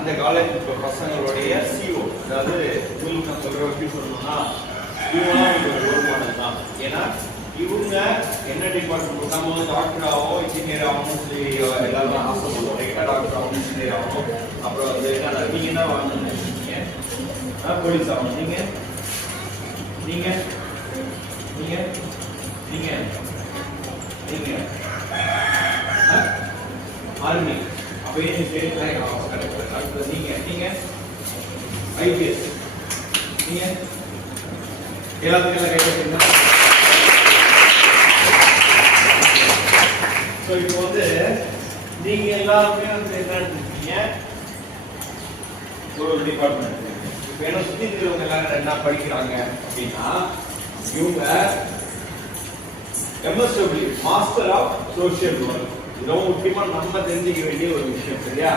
அந்த college பசங்களுடைய CO, அதாவது உங்களுக்கு நான் சொல்ற எப்படி சொல்லணும்னா இவங்களாம் ஒரு வருமானம் தான். ஏன்னா இவங்க என்ன டிபார்ட்மெண்ட், நம்ம வந்து டாக்டர் ஆகும், இன்ஜினியர் ஆகணும்னு சொல்லி எல்லாரும் ஆசைப்படுவோம். ரைட்டா டாக்டர் ஆகணும், இன்ஜினியர் ஆகணும். அப்புறம் வந்து என்ன நீங்க என்ன வாங்கணும்னு நினைச்சீங்க? போலீஸ் ஆகணும். நீங்க நீங்க நீங்க நீங்க நீங்க ஆர்மி. அப்ப ஏன் ஸ்டேட் பேங்க் ஆகும்? நீங்க நீங்க ஐபிஎஸ். நீங்க எல்லாத்துக்கும் கைப்பற்றீங்களா? ஸோ இப்போ வந்து நீங்க எல்லாருமே வந்து என்ன எடுத்துருக்கீங்க? ஒரு டிபார்ட்மெண்ட். இப்போ என்ன சுற்றி இருக்கிறவங்க எல்லாரும் என்ன படிக்கிறாங்க அப்படின்னா, இவங்க MSW master of social work. இதுவும் முக்கியமா நம்ம தெரிஞ்சுக்க வேண்டிய ஒரு விஷயம். சரியா?